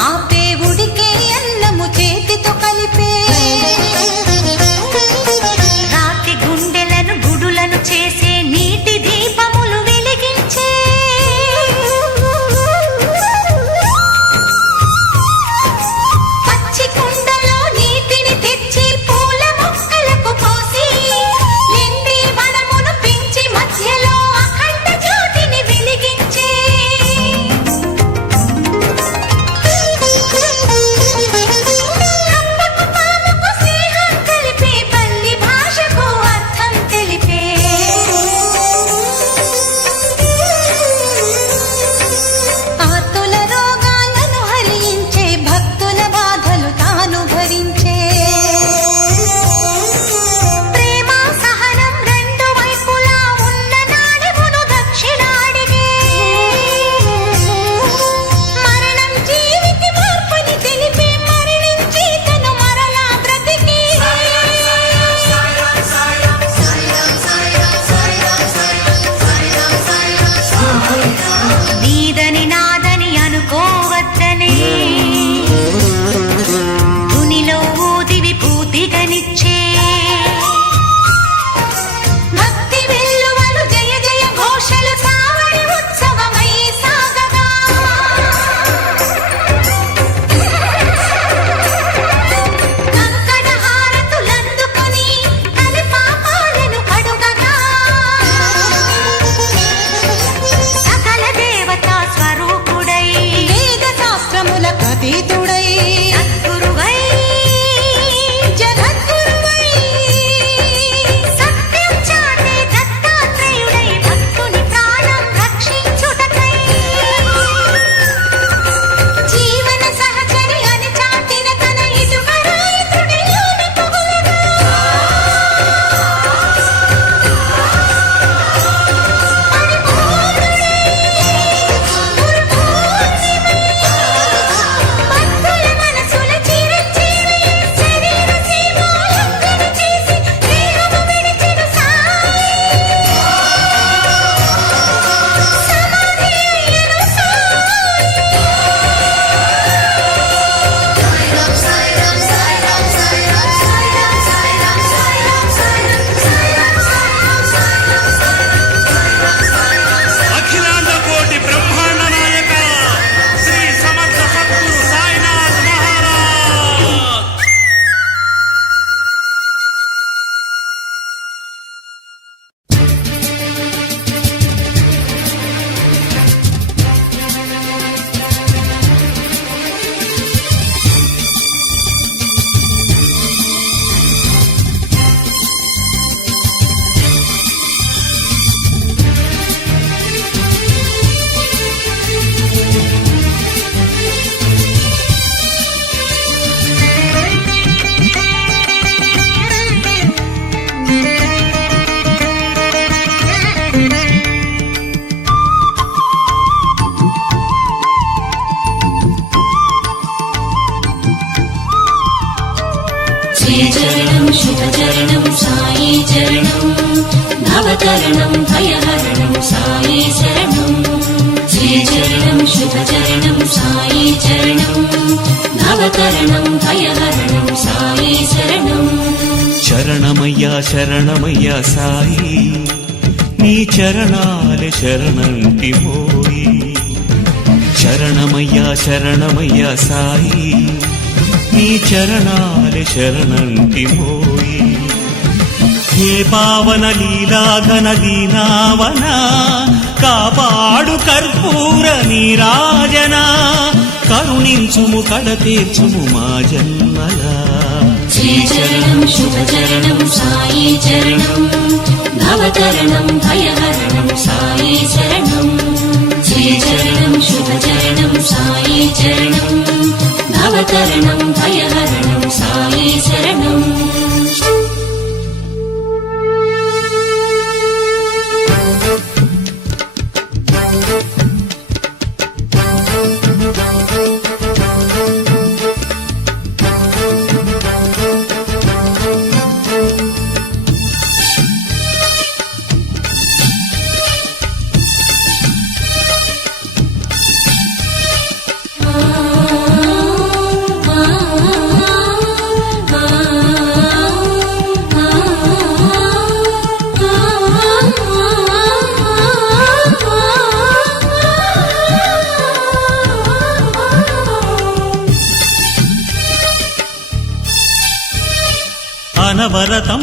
आप शरणं साई चरणं भवतरणं भयहरणं साई शरणं श्रीचरणं शुभचरणं साई चरणं भवतरणं भयहरणं साई शरणं शरणमय्या शरणमय्या साई నీ చరణాల శరణంటి పోయి శరణమయ్యా శరణమయ్యా సాయి నీ చరణాల శరణంటి పోయి హే పావన లీలాఘన దీనావన? కాపాడు కర్పూర నీరాజన. కరుణించుము కడ తీర్చుము మా జన్మల. శ్రీచరణం శుభచరణం సాయి చరణం. భవతరణం భయహరణం సాయి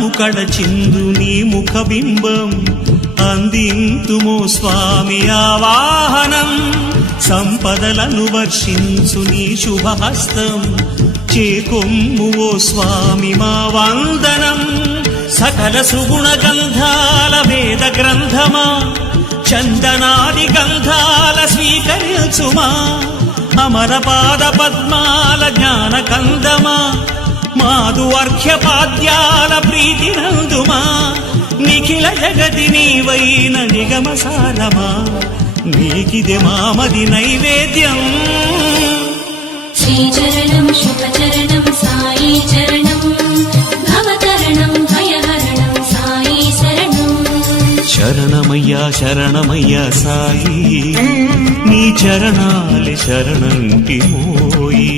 అనవరతము కడచిందు నీ ముఖబింబం అందింతుమో స్వామి ఆవాహనం. సంపదలను వర్షించు నీ శుభహస్తం. చేకొమ్ము ఓ స్వామి మా వందనం. సకల సుగుణ గంధాల వేద గ్రంథమా. చందనాది గంధాల స్వీకరించుమా. అమర పాద పద్మాల జ్ఞాన కందమా మాదు అర్ఘ్యపాద్యాల ప్రీతి నందుమా నిఖిల జగతి నీవైన నిగమ సారమా నీకిది మామది నైవేద్యం. శ్రీచరణం శుభచరణం సాయి చరణం భవతరణం భయహరణం సాయి శరణం. శరణమయ్యా శరణమయ్యా సాయి. నీ చరణాలి శరణంటి మోయి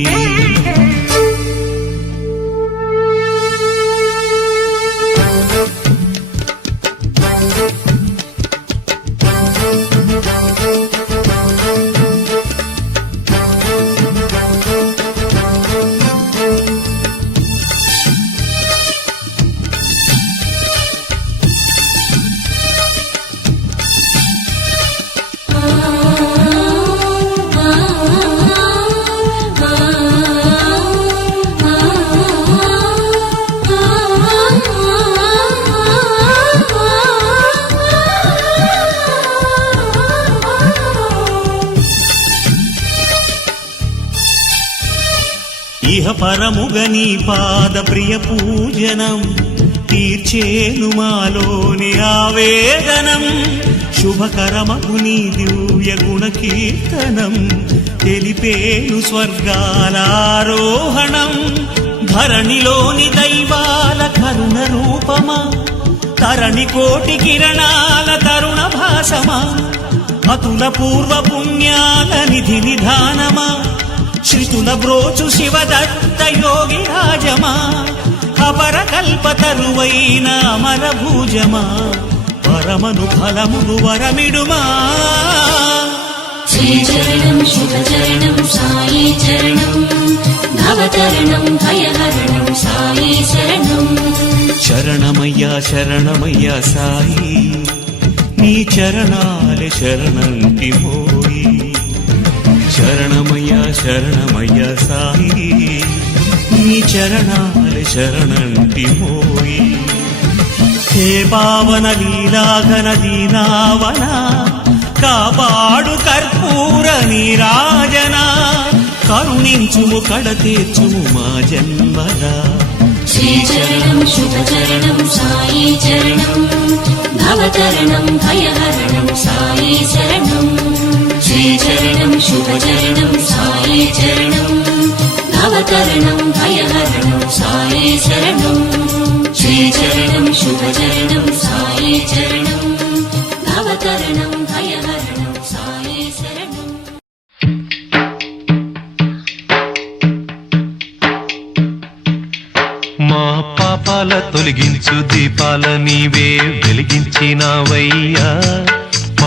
ఇహ పరముగ నీ పాద ప్రియ పూజనం తీర్చేను మాలోని ఆవేదనం శుభకరమగు నీ దివ్య గుణ కీర్తనం తెలిపేను స్వర్గాలారోహణం ధరణిలోని దైవాల కరుణ రూపమా తరణి కోటి కిరణాల తరుణ భాసమా అతుల పూర్వ పుణ్యాల నిధి నిధానమా శృతుల బ్రోచు శివదత్త యోగి రాజమా? అపర కల్ప తరువైన అమర భూజమా పరమను ఫలమును వరమిడుమా? శ్రీచరణం శుభచరణం సాయి చరణం భవతరణం భయహరణం సాయి శరణం శరణమయ్యా శరణమయ్యా సాయి నీ చరణాలే శరణంటి మోయి శరణమయ్యా శరణమయ్యా సాయి నీ చరణాలు శరణంటి మోయి హే పావన లీలాఘన దీనావన కాపాడు కర్పూర నీరాజన కరుణించుము కడ తీర్చుము మా జన్మద శ్రీచరణం శుభచరణం సాయి చరణం భవచరణం భయహరణం సాయి శరణం శ్రీచరణం శుభచరణం సాయి చరణం భవతరణం భయహరణం సాయి శరణం శ్రీచరణం శుభచరణం సాయి చరణం భవతరణం మా పాపాల తొలగించు దీపాల నీవే వెలిగించినావయ్యా.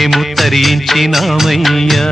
మేము తరించినామయ్యా